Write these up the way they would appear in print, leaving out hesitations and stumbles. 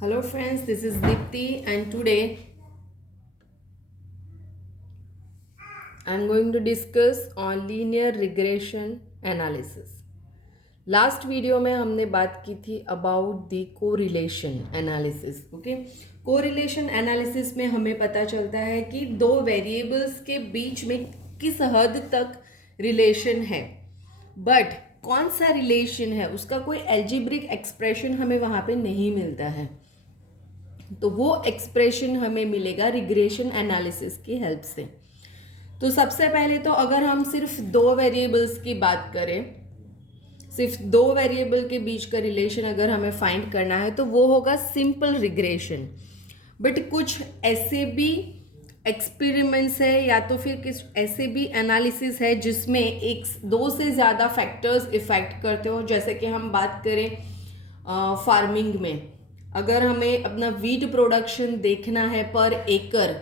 Hello friends, this is Deepti and today I am going to discuss on linear regression analysis. Last video में हमने बात की थी about the correlation analysis. Okay, correlation analysis में हमें पता चलता है कि दो वेरिएबल्स के बीच में किस हद तक रिलेशन है, बट कौन सा रिलेशन है उसका कोई एल्जेब्रिक एक्सप्रेशन हमें वहाँ पे नहीं मिलता है. तो वो एक्सप्रेशन हमें मिलेगा रिग्रेशन एनालिसिस की हेल्प से. तो सबसे पहले तो अगर हम सिर्फ दो वेरिएबल्स की बात करें, सिर्फ दो वेरिएबल के बीच का रिलेशन अगर हमें फाइंड करना है तो वो होगा सिंपल रिग्रेशन. बट कुछ ऐसे भी एक्सपेरिमेंट्स है या तो फिर किस ऐसे भी एनालिसिस है जिसमें एक दो से ज़्यादा फैक्टर्स इफेक्ट करते हो. जैसे कि हम बात करें फार्मिंग में, अगर हमें अपना वीट प्रोडक्शन देखना है पर एकड़,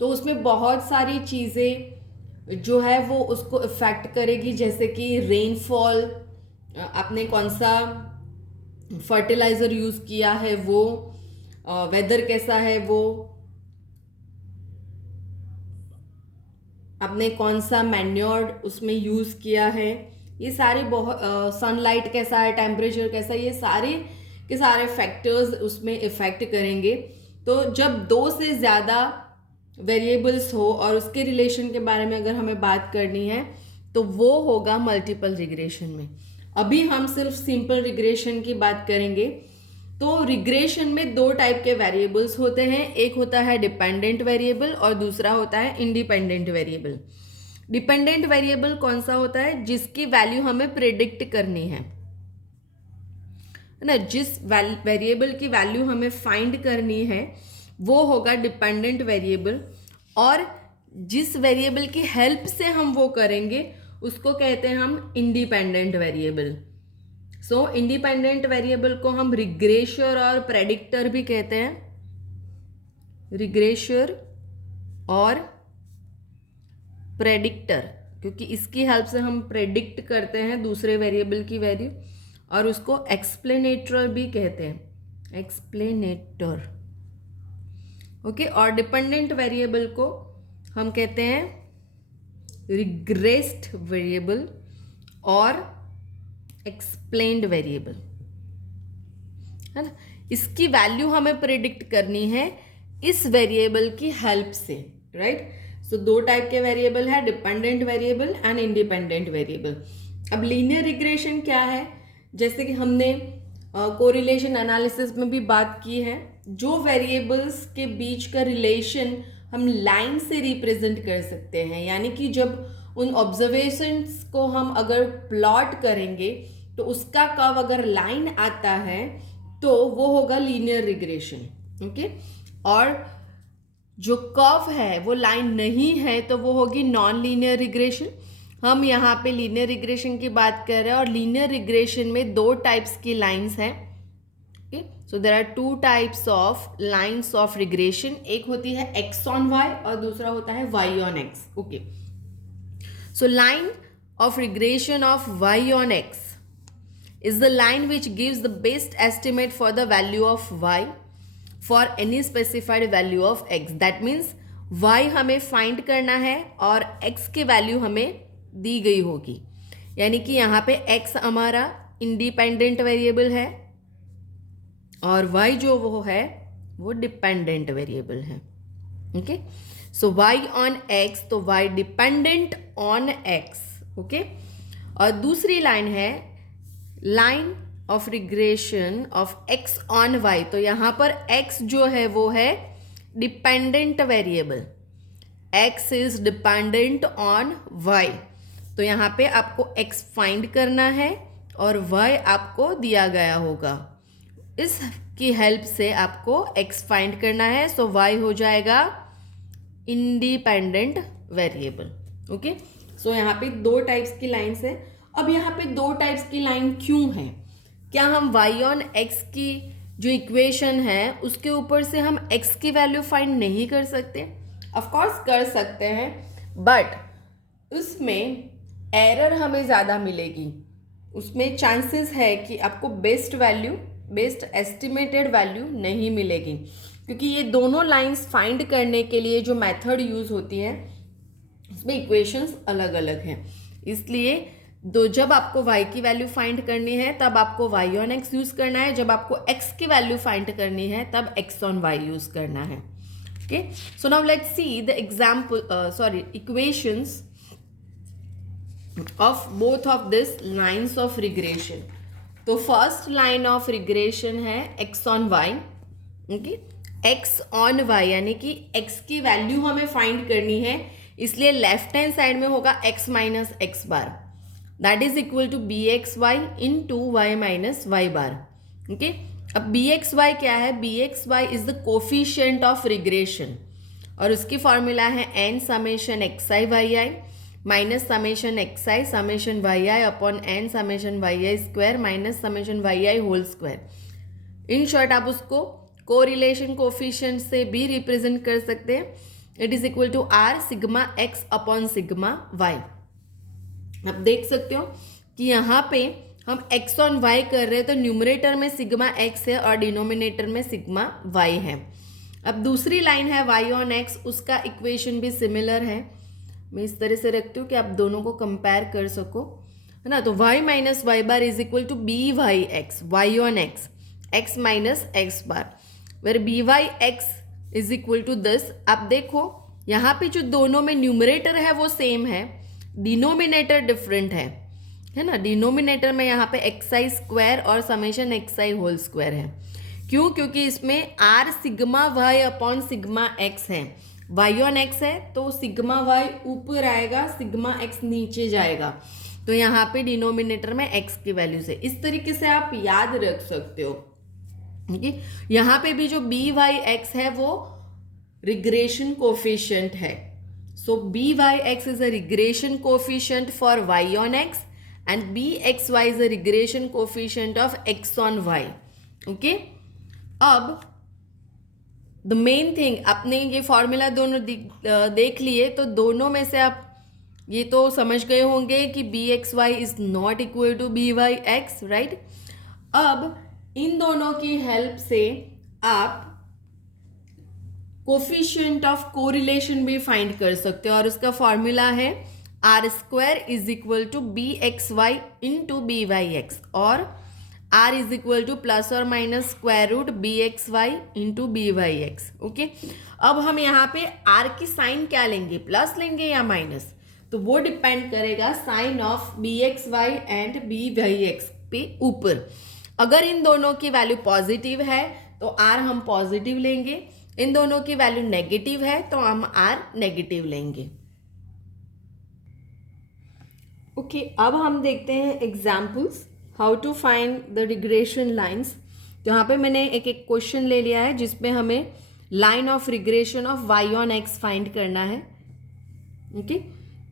तो उसमें बहुत सारी चीज़ें जो है वो उसको इफ़ेक्ट करेगी. जैसे कि रेनफॉल, आपने कौन सा फर्टिलाइज़र यूज़ किया है, वो वेदर कैसा है, वो आपने कौन सा मैन्योर उसमें यूज़ किया है, ये सारे बहुत सनलाइट कैसा है, टेम्परेचर कैसा है, ये सारे के सारे फैक्टर्स उसमें इफ़ेक्ट करेंगे. तो जब दो से ज़्यादा वेरिएबल्स हो और उसके रिलेशन के बारे में अगर हमें बात करनी है तो वो होगा मल्टीपल रिग्रेशन में. अभी हम सिर्फ सिंपल रिग्रेशन की बात करेंगे. तो रिग्रेशन में दो टाइप के वेरिएबल्स होते हैं. एक होता है डिपेंडेंट वेरिएबल और दूसरा होता है इंडिपेंडेंट वेरिएबल. डिपेंडेंट वेरिएबल कौन सा होता है? जिसकी वैल्यू हमें प्रिडिक्ट करनी है ना, जिस वेरिएबल की वैल्यू हमें फाइंड करनी है वो होगा डिपेंडेंट वेरिएबल. और जिस वेरिएबल की हेल्प से हम वो करेंगे उसको कहते हैं हम इंडिपेंडेंट वेरिएबल. सो इंडिपेंडेंट वेरिएबल को हम रिग्रेशर और प्रेडिक्टर भी कहते हैं. रिग्रेशर और प्रेडिक्टर, क्योंकि इसकी हेल्प से हम प्रेडिक्ट करते हैं दूसरे वेरिएबल की वैल्यू. और उसको एक्सप्लेनेटर भी कहते हैं, एक्सप्लेनेटर. ओके, और डिपेंडेंट वेरिएबल को हम कहते हैं रिग्रेस्ड वेरिएबल और एक्सप्लेन्ड वेरिएबल, है ना. इसकी वैल्यू हमें प्रिडिक्ट करनी है इस वेरिएबल की हेल्प से, राइट. सो दो टाइप के वेरिएबल है, dependent variable and independent variable. अब लीनियर रिग्रेशन क्या है? जैसे कि हमने कोरिलेशन एनालिसिस में भी बात की है, जो वेरिएबल्स के बीच का रिलेशन हम लाइन से रिप्रेजेंट कर सकते हैं. यानी कि जब उन ऑब्जर्वेशंस को हम अगर प्लॉट करेंगे तो उसका कर्व अगर लाइन आता है तो वो होगा लीनियर रिग्रेशन. ओके, और जो कर्व है वो लाइन नहीं है तो वो होगी नॉन लीनियर रिग्रेशन. हम यहाँ पे लीनियर रिग्रेशन की बात कर रहे हैं और लीनियर रिग्रेशन में दो टाइप्स की लाइंस हैं. Okay, so there are two types of lines of regression. एक होती है एक्स ऑन वाई और दूसरा होता है y on x. Okay, so line of regression of y on x is the line which gives the best estimate for the value of y for any specified value of x. That means y हमें find करना है और x की value हमें दी गई होगी. यानी कि यहाँ पे x हमारा इंडिपेंडेंट वेरिएबल है और y जो वो है वो डिपेंडेंट वेरिएबल है. Okay, so y on x, तो y dependent on x. Okay, और दूसरी लाइन है line of regression of x on y. तो यहाँ पर x जो है वो है dependent variable, x is dependent on y. तो यहाँ पे आपको x फाइंड करना है और y आपको दिया गया होगा. इसकी हेल्प से आपको x फाइंड करना है. सो y हो जाएगा इंडिपेंडेंट वेरिएबल. ओके, सो यहाँ पे दो टाइप्स की लाइन्स है. अब यहाँ पे दो टाइप्स की लाइन क्यों है? क्या हम y ऑन x की जो इक्वेशन है उसके ऊपर से हम x की वैल्यू फाइंड नहीं कर सकते? ऑफ कोर्स कर सकते हैं, बट उसमें एरर हमें ज़्यादा मिलेगी. उसमें चांसेस है कि आपको best value based estimated value नहीं मिलेगी, क्योंकि ये दोनों लाइंस फाइंड करने के लिए जो मेथड यूज होती है इसमें इक्वेशंस अलग अलग हैं। इसलिए जब आपको y की वैल्यू फाइंड करनी है तब आपको y ऑन x यूज करना है, जब आपको x की वैल्यू फाइंड करनी है तब x ऑन y यूज करना है। Okay, so now let's see the equations of both of this lines of regression. तो फर्स्ट लाइन ऑफ रिग्रेशन है x on y। Okay, x on y यानी कि x की वैल्यू हमें find करनी है, इसलिए लेफ्ट हैंड साइड में होगा x minus x bar, that is equal to b x y into y minus y bar. Okay, अब बी एक्स वाई क्या है? B x y is the coefficient of regression और उसकी formula है n summation x i y i minus summation x i summation y i upon n summation y i square minus summation y i whole square. In short आप उसको correlation coefficient से भी represent कर सकते हैं। It is equal to r sigma x upon sigma y. आप देख सकते हो कि यहाँ पे हम x ऑन y कर रहे हैं, तो न्यूमरेटर में सिग्मा x है और डिनोमिनेटर में सिग्मा y है। अब दूसरी लाइन है y ऑन x, उसका इक्वेशन भी सिमिलर है। मैं इस तरह से रखती हूँ कि आप दोनों को कंपेयर कर सको, है ना। तो y minus y bar is equal to b Y x, y on x, x minus x bar, where b Y x is equal to this. आप देखो यहाँ पे जो दोनों में न्यूमरेटर है वो सेम है, डिनोमिनेटर डिफरेंट है ना। डिनोमिनेटर में यहाँ पे एक्स आई स्क्वायर और summation x i whole square है। क्यों? क्योंकि इसमें r sigma y upon sigma x है, वाई ऑन एक्स है तो सिग्मा वाई ऊपर आएगा, सिग्मा एक्स नीचे जाएगा, तो यहाँ पे डिनोमिनेटर में एक्स की वैल्यू से इस तरीके से आप याद रख सकते हो। ठीक है, यहाँ पे भी जो बी वाई एक्स है वो रिग्रेशन कोफिशिएंट है। So Bx is a regression coefficient for y on x and Bxy is a regression coefficient of x on y. Okay? अब the main thing, आपने ये फॉर्मूला दोनों देख लिए, तो दोनों में से आप ये तो समझ गए होंगे कि Bxy is not equal to Byx, right? अब इन दोनों की हेल्प से आप कोफिशिएंट ऑफ कोरिलेशन भी फाइंड कर सकते हो और उसका फॉर्मूला है r square is equal to b x y into b Y x और r is equal to plus और minus square root b x y into b Y x. Okay, अब हम यहाँ पे आर की sign क्या लेंगे, plus लेंगे या माइनस, तो वो डिपेंड करेगा sign of b x y and b Y x पे ऊपर। अगर इन दोनों की वैल्यू पॉजिटिव है तो आर हम पॉजिटिव लेंगे, इन दोनों की वैल्यू नेगेटिव है तो हम आर नेगेटिव लेंगे। ओके, अब हम देखते हैं examples how to find the regression lines. तो यहाँ पे मैंने एक एक क्वेश्चन ले लिया है जिसमें हमें line of regression of y on x find करना है। ओके,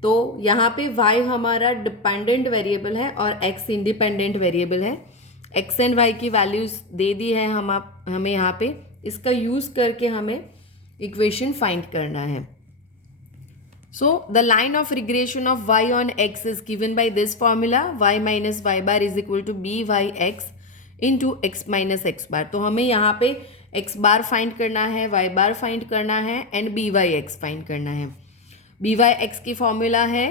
तो यहाँ पे वाई हमारा डिपेंडेंट वेरिएबल है और एक्स इंडिपेंडेंट वेरिएबल है। एक्स एंड वाई की वैल्यूज दे दी है हमें यहाँ पे, इसका यूज करके हमें इक्वेशन फाइंड करना है। So the line of regression of y on x is given by this formula y minus y bar is equal to b Y x into x minus x bar. तो हमें यहाँ पे x बार find करना है, y बार find करना है and b Y x find करना है। बी वाई एक्स की फॉर्मूला है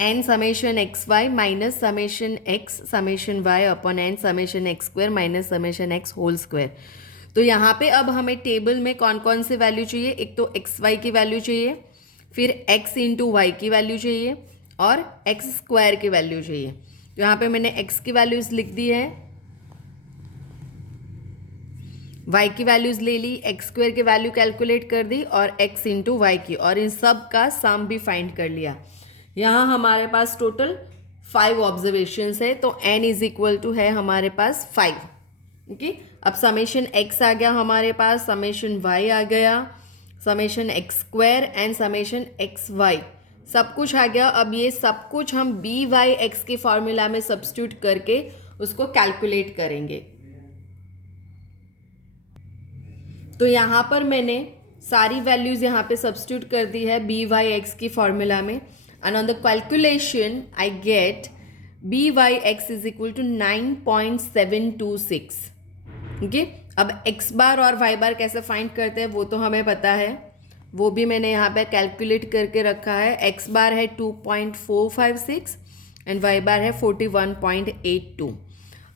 n summation x y minus summation x summation y upon n summation x square minus summation x whole square. तो यहाँ पे अब हमें टेबल में कौन कौन से वैल्यू चाहिए, एक तो एक्स वाई की वैल्यू चाहिए, फिर एक्स इंटू वाई की वैल्यू चाहिए और एक्स स्क्वायर की वैल्यू चाहिए। तो यहाँ पे मैंने एक्स की वैल्यूज लिख दी है, वाई की वैल्यूज ले ली, एक्स स्क्वायर की वैल्यू कैलकुलेट कर दी और एक्स इंटू वाई की, और इन सब का सम भी फाइंड कर लिया। यहाँ हमारे पास टोटल 5 ऑब्जर्वेशंस है, तो n इज इक्वल टू है हमारे पास 5। ओके, अब समेशन x आ गया हमारे पास, समेशन y आ गया, summation x square and summation x y, सब कुछ आ गया। अब ये सब कुछ हम बी वाई एक्स के फॉर्मूला में सब्स्टिट्यूट करके उसको कैलकुलेट करेंगे। तो यहाँ पर मैंने सारी वैल्यूज यहाँ पे सब्स्टिट्यूट कर दी है बी वाई एक्स की फॉर्मूला में, and on the calculation I get b Y x is equal to 9.726। Okay, अब एक्स बार और वाई बार कैसे फाइंड करते हैं वो तो हमें पता है, वो भी मैंने यहाँ पे कैलकुलेट करके रखा है। एक्स बार है 2.456 एंड वाई बार है 41.82।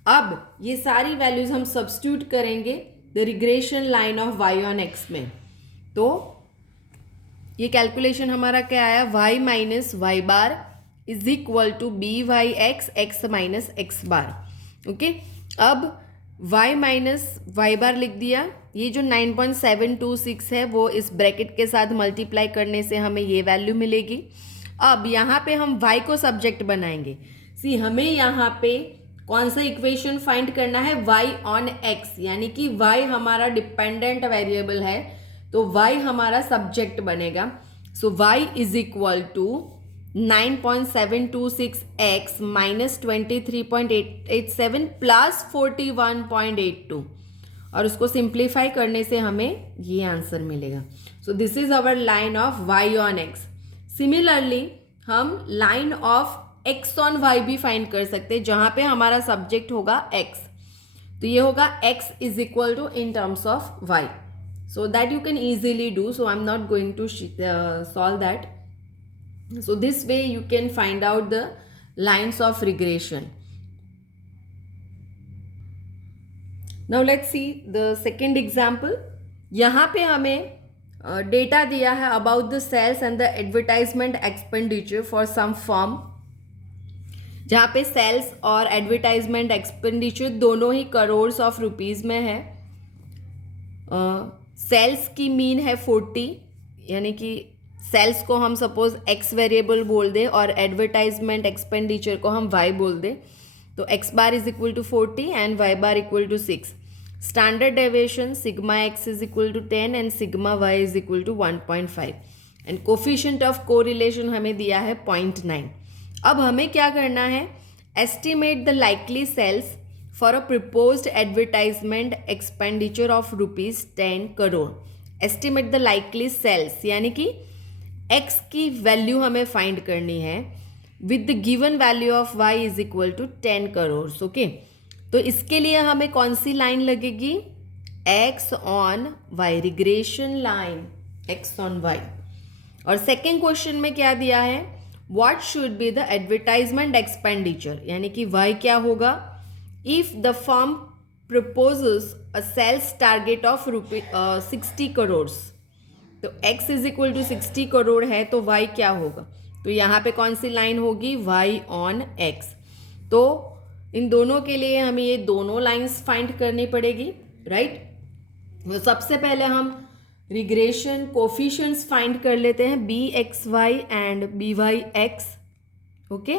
अब ये सारी वैल्यूज हम सब्स्टिट्यूट करेंगे the regression line of y on x में। तो ये कैलकुलेशन हमारा क्या आया, y minus y bar is equal to b Y x x minus x bar. Okay, अब y माइनस वाई बार लिख दिया। ये जो 9.726 है वो इस ब्रैकेट के साथ मल्टीप्लाई करने से हमें ये वैल्यू मिलेगी। अब यहाँ पे हम y को सब्जेक्ट बनाएंगे। सी हमें यहाँ पे कौन सा इक्वेशन फाइंड करना है, y ऑन x, यानी कि y हमारा डिपेंडेंट वेरिएबल है तो y हमारा सब्जेक्ट बनेगा। So y is equal to 9.726x minus 23.887 plus 41.82 और उसको सिंप्लीफाई करने से हमें ये आंसर मिलेगा। So this is our line of y on x। Similarly हम line of x on y भी फाइंड कर सकते हैं जहां पे हमारा सब्जेक्ट होगा x। तो ये होगा x is equal to in terms of y, so that you can easily do. So I am not going to solve that. So this way you can find out the lines of regression. Now let's see the second example. यहाँ पे हमें data दिया है about the sales and the advertisement expenditure for some firm, जहाँ पे sales और advertisement expenditure दोनों ही crores of rupees में है। सेल्स की मीन है 40, यानी कि सेल्स को हम सपोज एक्स वेरिएबल बोल दें और एडवर्टाइजमेंट एक्सपेंडिचर को हम वाई बोल दें, तो x bar is equal to 40 and y bar equal to 6। Standard deviation sigma x is equal to 10 and sigma y is equal to 1.5 and coefficient of correlation हमें दिया है 0.9। अब हमें क्या करना है, estimate the likely sales for a proposed advertisement expenditure of ₹10 crore. Estimate the likely sales यानी कि x की वैल्यू हमें फाइंड करनी है with the given value of y is equal to 10 crore. Okay, तो इसके लिए हमें कौन सी लाइन लगेगी, x on y, regression line x on y। और सेकेंड क्वेश्चन में क्या दिया है, what should be the advertisement expenditure, यानी कि y क्या होगा if the firm proposes a sales target of 60 crore. तो x is equal to 60 crore है तो y क्या होगा, तो यहाँ पे कौन सी लाइन होगी, y ऑन x। तो इन दोनों के लिए हमें ये दोनों लाइंस फाइंड करनी पड़ेगी, राइट। तो सबसे पहले हम रिग्रेशन कोफिशिएंट्स फाइंड कर लेते हैं, b x y and b Y x. Okay,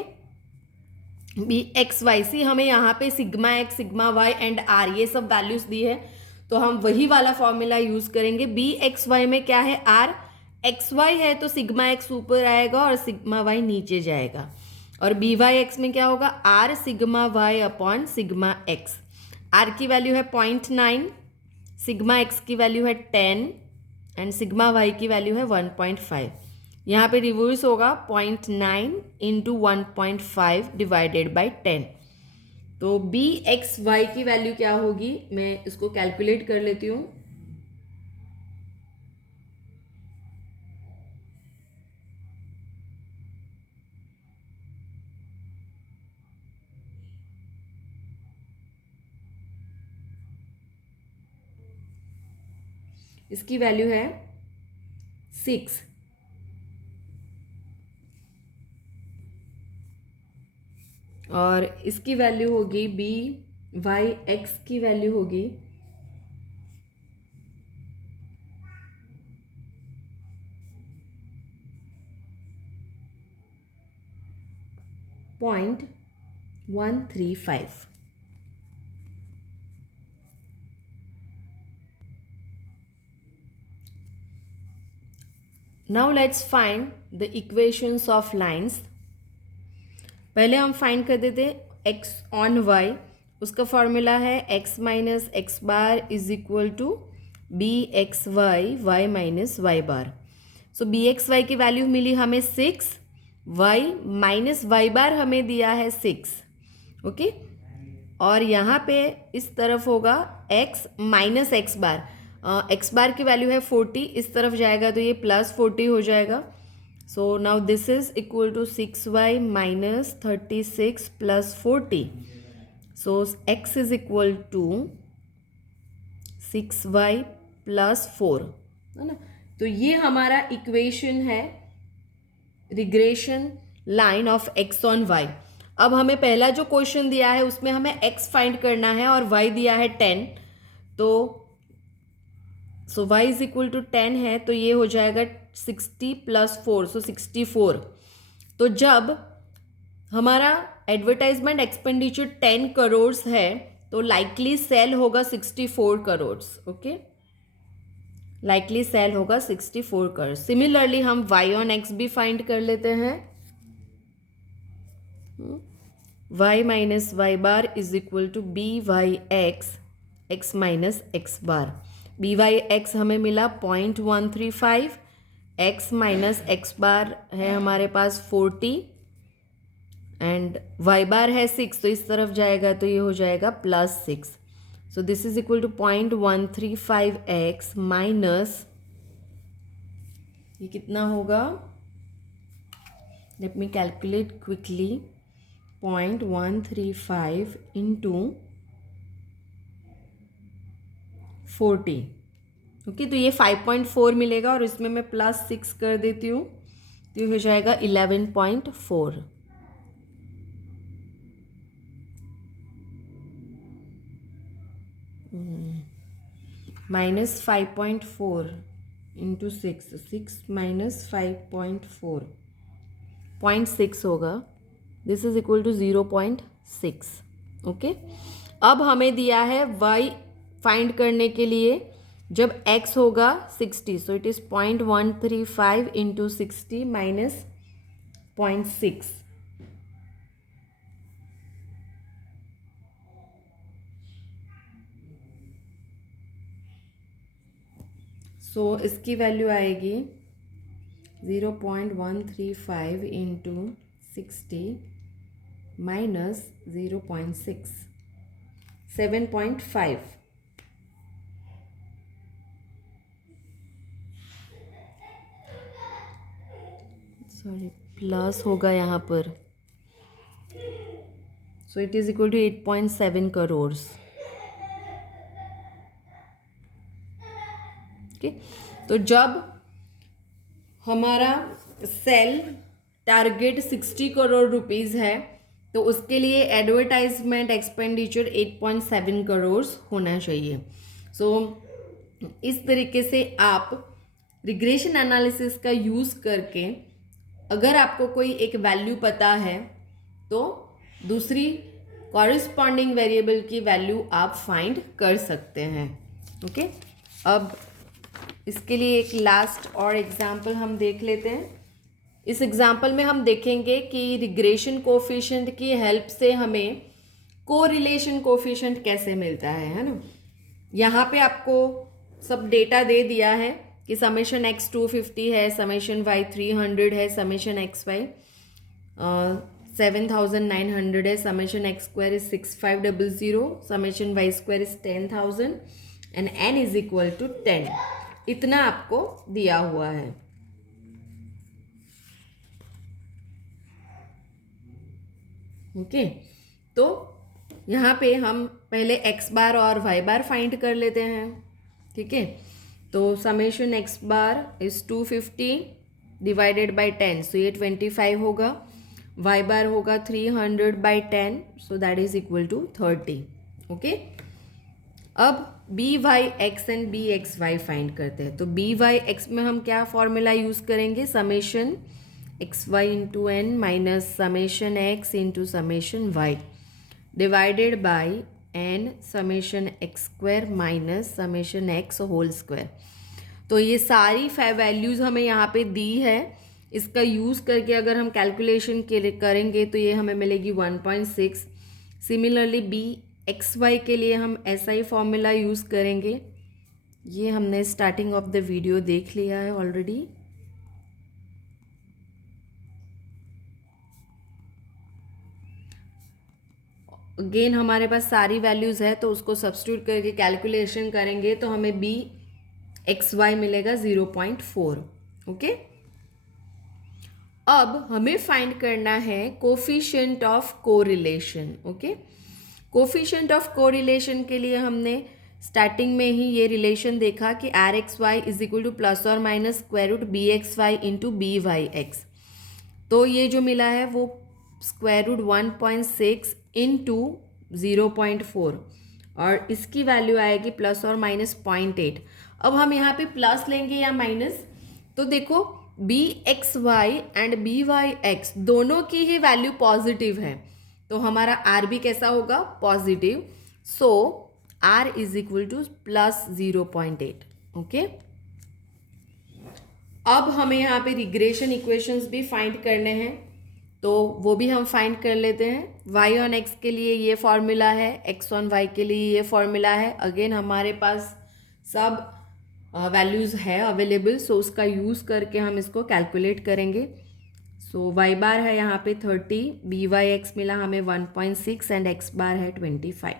b x y, see हमें यहाँ पे sigma x sigma y and r ये सब वैल्यूज दी है तो हम वही वाला फॉर्मूला यूज करेंगे। बी एक्स वाई में क्या है, आर एक्स वाई है तो सिग्मा एक्स ऊपर आएगा और सिग्मा वाई नीचे जाएगा। और बी वाई एक्स में क्या होगा, r sigma y upon sigma x. R की वैल्यू है 0.9, सिग्मा एक्स की वैल्यू है 10 एंड सिग्मा वाई की वैल्यू है 1.5। यहाँ पे रिवर्स होगा 0.9 इंटू 1.5 डिवाइडेड बाई 10। तो बी एक्स वाई की वैल्यू क्या होगी, मैं इसको कैलकुलेट कर लेती हूँ। इसकी वैल्यू है 6 और इसकी वैल्यू होगी बी वाई एक्स की वैल्यू होगी 0.135। Now let's find the equations of lines. पहले हम फाइंड कर देते x ऑन y, उसका फॉर्मूला है x minus x bar is equal to b x y y minus y bar. So b x y की value मिली हमें 6, Y minus y बार हमें दिया है 6, ओके। और यहाँ पे इस तरफ होगा x माइनस एक्स बार, एक्स बार की वैल्यू है 40, इस तरफ जाएगा तो ये प्लस 40 हो जाएगा। So now this is equal to 6y minus 36 plus 40। So x is equal to 6y plus 4, है ना। तो ये हमारा इक्वेशन है regression line of x on y। अब हमें पहला जो क्वेश्चन दिया है उसमें हमें x फाइंड करना है और y दिया है 10, तो सो y इज इक्वल टू 10 है, तो ये हो जाएगा 60 प्लस 4, सो 64। तो जब हमारा एडवर्टाइजमेंट एक्सपेंडिचर 10 करोड़ है तो लाइकली सेल होगा 64 करोड़, ओके। लाइकली सेल होगा 64 करोड़। सिमिलरली हम y ऑन x भी फाइंड कर लेते हैं। y minus y bar is equal to b Y x, x minus x bar. B Y x हमें मिला 0.135, एक्स माइनस एक्स बार है हमारे पास 40 एंड वाई बार है 6, तो इस तरफ जाएगा तो ये हो जाएगा plus 6। So this is equal to 0.135 x minus, ये कितना होगा, let me calculate quickly, 0.135 into 40, okay. तो ये 5.4 मिलेगा और इसमें मैं प्लस 6 कर देती हूँ तो ये हो जाएगा 11.4। माइनस 5.4 इंटू 6, 6 माइनस 5.4, 0.6 होगा। This is equal to 0.6, okay. अब हमें दिया है y फाइंड करने के लिए जब x होगा 60, सो इट इज 0.135 इंटू 60 माइनस 0.6। सो इसकी वैल्यू आएगी 0.135 इंटू 60 माइनस 0.6, 7.5। सॉरी, प्लस होगा यहाँ पर, so it is equal to 8.7 crore, okay. तो जब हमारा सेल टारगेट 60 करोड़ रुपीस है तो उसके लिए एडवर्टाइजमेंट एक्सपेंडिचर 8.7 करोड़ होना चाहिए। सो इस तरीके से आप रिग्रेशन एनालिसिस का यूज़ करके अगर आपको कोई एक वैल्यू पता है तो दूसरी कॉरिस्पॉन्डिंग वेरिएबल की वैल्यू आप फाइंड कर सकते हैं, ओके। अब इसके लिए एक लास्ट और एग्जाम्पल हम देख लेते हैं। इस एग्जाम्पल में हम देखेंगे कि रिग्रेशन कोफिशिएंट की हेल्प से हमें कोरिलेशन कोफिशिएंट कैसे मिलता है ना। यहाँ पे आपको सब डेटा दे दिया है कि समेशन x 250 है, समेशन y 300 है, समेशन x y 7900 है, summation x square is 6500, summation y square is 10,000 and n is equal to 10। इतना आपको दिया हुआ है, ओके। तो यहाँ पे हम पहले x बार और y बार फाइंड कर लेते हैं, ठीक है। तो summation x bar is 250 divided by 10, so ये 25 होगा। y बार होगा 300 by 10, so that is equal to 30, okay. अब b Y x and b x y find करते हैं। तो बी वाई एक्स में हम क्या फॉर्मूला यूज़ करेंगे, summation x y into n minus summation x into summation y divided by n summation x square minus summation x whole square. तो ये सारी वैल्यूज़ हमें यहाँ पे दी है, इसका यूज़ करके अगर हम कैलकुलेशन के लिए करेंगे तो ये हमें मिलेगी 1.6। सिमिलरली बी एक्स वाई के लिए हम ऐसा ही फॉर्मूला यूज़ करेंगे। ये हमने स्टार्टिंग ऑफ द वीडियो देख लिया है ऑलरेडी। अगेन हमारे पास सारी वैल्यूज़ है तो उसको सब्स्टिट्यूट करके कैलकुलेशन करेंगे तो हमें बी एक्स वाई मिलेगा 0.4. ओके, अब हमें फाइंड करना है coefficient of correlation. Okay, coefficient of correlation के लिए हमने स्टार्टिंग में ही ये रिलेशन देखा कि r x y is equal to plus और minus square root b x y into b Y x. तो ये जो मिला है वो स्क्वायर रूट 1.6 इंटू 0.4 और इसकी वैल्यू आएगी प्लस और माइनस 0.8. अब हम यहाँ पे प्लस लेंगे या माइनस, तो देखो b x y and b Y x दोनों की ही वैल्यू पॉजिटिव है, तो हमारा आर भी कैसा होगा, positive. So r is equal to plus 0.8. Okay, अब हमें यहाँ पे रिग्रेशन इक्वेशंस भी फाइंड करने हैं, तो वो भी हम फाइंड कर लेते हैं. y ऑन x के लिए ये फॉर्मूला है, x ऑन y के लिए ये फॉर्मूला है. अगेन हमारे पास सब वैल्यूज़ है अवेलेबल, सो उसका यूज़ करके हम इसको कैलकुलेट करेंगे. सो y बार है यहाँ पे 30, बी वाई एक्स मिला हमें 1.6 एंड x बार है 25.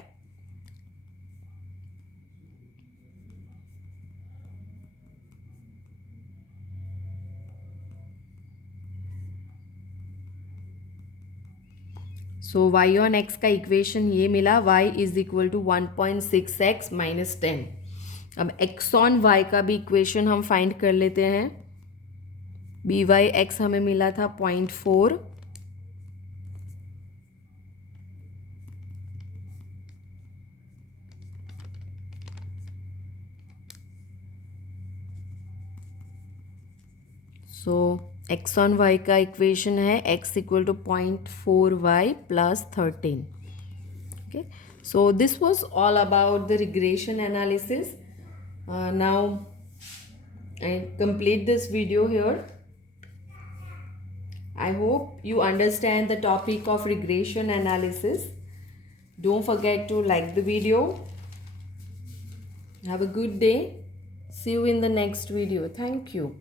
सो y ऑन x का इक्वेशन ये मिला, y is equal to 1.6x minus 10. अब x ऑन y का भी इक्वेशन हम फाइंड कर लेते हैं. बी वाई एक्स हमें मिला था 0.4, सो x ऑन y का इक्वेशन है x equal to 0.4y plus 13. Okay, so this was all about the regression analysis. Now I complete this video here. I hope you understand the topic of regression analysis. Don't forget to like the video. Have a good day. See you in the next video. Thank you.